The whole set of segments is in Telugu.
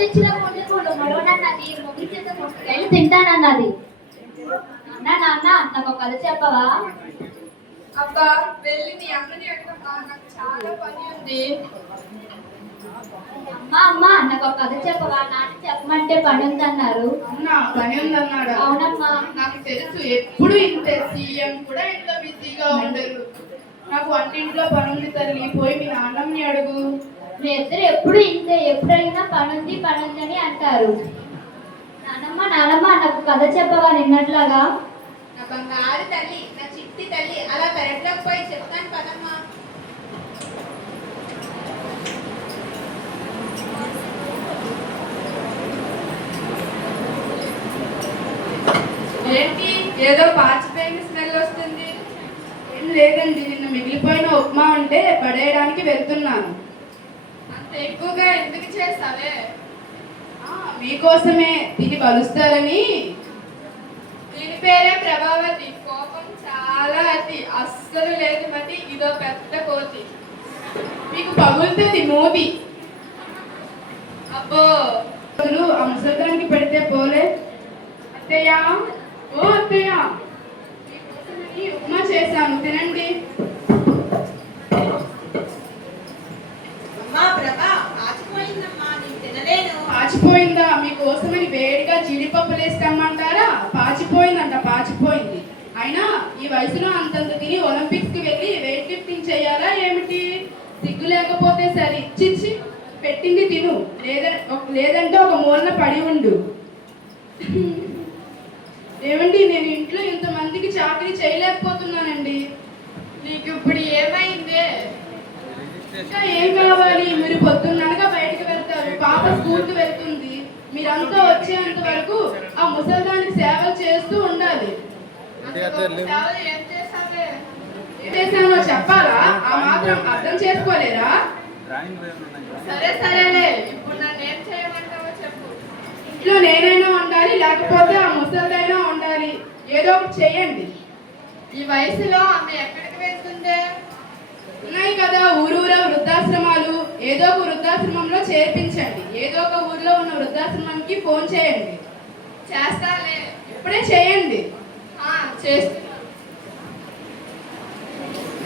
తెచ్చిన పూలు మరొనన్నది మొగ్గు చేత ముట్టుకెళ్ళి తింటానన్నది. నాన్న నాకు ఒక కథ చెప్పవా? అబ్బా వెళ్ళి నీ అమ్మని అడగమ్మా, నాకు చాలా పని ఉంది. అమ్మా నాకు ఒక కథ చెప్పవా? నాన్న చెప్పమంటే పని ఉందన్నారు. అవునా, పని ఉందన్నాడు? అవునమ్మా. నాకు తెలుసు, ఎప్పుడు ఇంతే. సీఎం కూడా ఇంట్లో బిజీగా ఉండరు. నాకు వంటింట్లో పని ఉంది తల్లి, పోయి మీ నాన్నమ్మని అడుగు. మీ ఇద్దరు ఎప్పుడు ఇంతే, ఎప్పుడైనా పనుంది అని అంటారు. నానమ్మ నాకు కథ చెప్పవా నిన్నట్లాగా? నా బంగారు తల్లి, నా చిట్టి తల్లి, అలా పెరట్లోకి పోయి చెప్తాను పదమ్మా. ఏంటి ఏదో పాచిపోయిన స్మెల్ వస్తుంది? ఏం లేదండి, నిన్న మిగిలిపోయిన ఉప్మా ఉంటే పడేయడానికి వెళ్తున్నాను. అంత ఎక్కువగా ఎందుకు చేస్తావే? మీకోసమే, తిని కలుస్తారని. దీని పేరే ప్రభావతి. కోపం చాలా అతి, అస్సలు లేదు మతి. ఇదో పెద్ద కోతి, మీకు పగులుతుంది మూవీ. అబ్బో, ఆ ముసలిదానికి పెడితే పోలే. అత్తయ్య, ఓ అత్తయ్య, మీకోసమని ఉప్మా చేశాను, తినండి. పాచిపోయిందా? మీకోసమని వేడిగా జీడిపప్పులు వేస్తామంటారా? పాచిపోయిందంట, పాచిపోయింది. అయినా ఈ వయసులో అంతంత తిని ఒలింపిక్స్ కి వెళ్ళి వెయిట్ లిఫ్టింగ్ చేయాలా ఏమిటి? సిగ్గు లేకపోతే సరి, చిచ్చి, పెట్టింది తిను, లేదంటే ఒక మూలన పడి ఉండు. ఏమండి, నేను ఇంట్లో ఇంతమందికి చాకరీ చేయలేకపోతున్నానండి. నీకు ఇప్పుడు ఏమైందే? ఇంకా ఏం కావాలి? మీరు పొద్దున్ననగా బయటకు వెళ్తారు, పాప స్కూల్కి వెళ్తుంది. మీరంతా వచ్చేంత వరకు ఆ ముసల్దానికి సేవలు చేస్తూ ఉండాలి. ఏం చేశానో చెప్పాలా? ఆ మాత్రం అర్థం చేసుకోలేరా? సరేలే, ఇప్పుడు నన్ను ఏం చేయమంటావో చెప్పు. ఇంట్లో నేనైనా ఉండాలి, లేకపోతే ఆ ముసలిదైనా ఉండాలి. ఏదో ఒకటి చెయ్యండి. ఈ వయసులో ఆమె ఎక్కడికి వెళ్తుందే? ఉన్నాయి కదా ఊరూరా వృద్ధాశ్రమాలు, ఏదో ఒక వృద్ధాశ్రమంలో చేర్పించండి. ఏదో ఒక ఊర్లో ఉన్న వృద్ధాశ్రమానికి ఫోన్ చేయండి. చేస్తాలే, ఇప్పుడే చేయండి. చేస్తున్నా.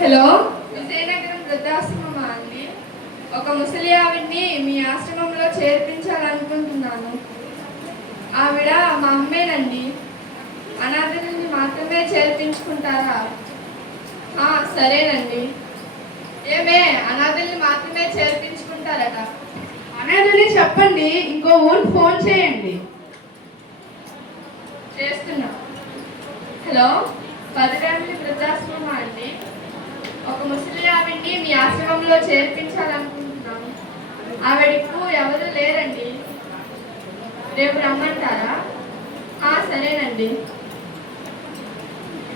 హలో, విజయనగరం వృద్ధాశ్రమమా అండి? ఒక ముసలి ఆవిడ్ని మీ ఆశ్రమంలో చేర్పించాలనుకుంటున్నాను. ఆవిడ మా అమ్మేనండి. అనాథలని మాత్రమే చేర్పించుకుంటారా? సరేనండి. ఏమే, అనాథల్ని మాత్రమే చేర్పించుకుంటారట? అనాథల్ని చెప్పండి, ఇంకో ఊరికి ఫోన్ చేయండి. చేస్తున్నా. హలో, 10 ఫ్యామిలీ వృద్ధాశ్రమమా అండి? ఒక ముసలి ఆవిడ్ని మీ ఆశ్రమంలో చేర్పించాలనుకుంటున్నాను. ఆవిడకు ఎవరు లేరండి. రేపు రమ్మంటారా? సరేనండి.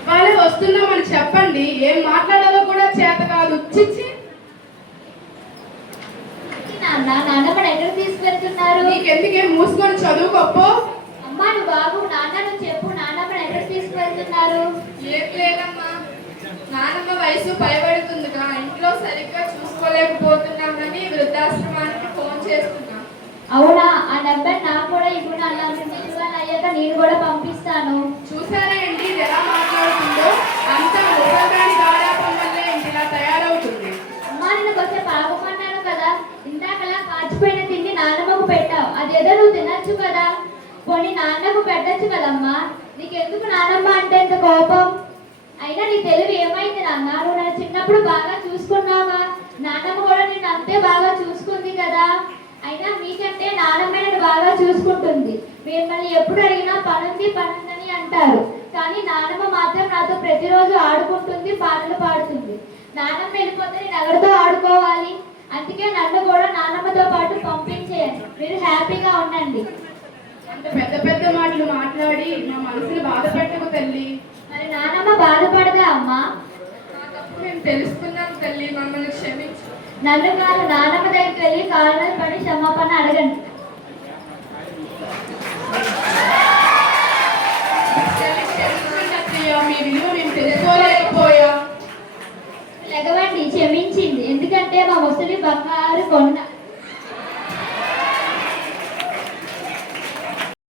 వాళ్ళు వస్తున్నామని చెప్పండి. ఏం మాట్లాడాలో కూడా చేత కాదు. చిచ్చి, నాన్నమ్మని ఎక్కడ తీసుకెళ్తున్నారు? నీకెందుకే, మూసుకొని చదువుకోపో. అమ్మా నువ్వు బాబు, నాన్న చెప్పు, నాన్నమ్మని ఎక్కడ తీసుకెళ్తున్నారు? ఏం లేదమ్మా, నాన్నమ్మ వయసు పైబడుతుందిగా, ఇంట్లో సరిగ్గా చూసుకోలేకపోతున్నామని వృద్ధాశ్రమానికి ఫోన్ చేస్తున్నా. అవునా? ఆ నెంబర్ నాకు కూడా ఇప్పుడు అయ్యాక నేను కూడా పంపిస్తాను. చూసారా ఏంటి ఎలా మాట్లాడుతుందో? అంతా ముసల్దాని దాడాపం వల్లే ఇలా తయారవుతుంది. అమ్మా నేను కొంచెం పాపమన్నాను కదా, ఇందాకలా కాచిపోయిన తిండి నాన్నమ్మకు పెట్టావు, అదేదో నువ్వు తినచ్చు కదా. పోనీ నాన్నకు పెట్టచ్చు కదమ్మా. నీకెందుకు నాన్నమ్మ అంటే ఇంత కోపం? అయినా నీ తెలివి ఏమైంది నాన్న? నువ్వు నన్ను చిన్నప్పుడు బాగా చూసుకున్నావా? నాన్నమ్మ కూడా నిన్ను అంతే బాగా చూసుకుంది కదా. అయినా మీకంటే నాన్నమ్మ నన్ను బాగా చూసుకుంటుంది. మిమ్మల్ని ఎప్పుడు అడిగినా పనుందని అంటారు, కానీ నాన్నమ్మ మాత్రం నాతో ప్రతిరోజు ఆడుకుంటుంది, పాటలు పాడుతుంది. నాన్నమ్మ వెళ్ళిపోతే నేను ఎవరితో ఆడుకోవాలి? అందుకే నన్ను కూడా నాన్నమ్మతో పాటు పంపించేయండి, మీరు హ్యాపీగా ఉండండి. అంత పెద్ద పెద్ద మాటలు మాట్లాడి మా మనసుని బాధపెట్టకు తల్లి. మరి నాన్నమ్మ బాధపడదా అమ్మా? నేను తెలుసుకున్నాను తల్లి, మమ్మల్ని క్షమించు. నన్ను కాదు, నాన్నమ్మ దగ్గరికి వెళ్ళి కాళ్ళ పడి క్షమాపణ అడగండి.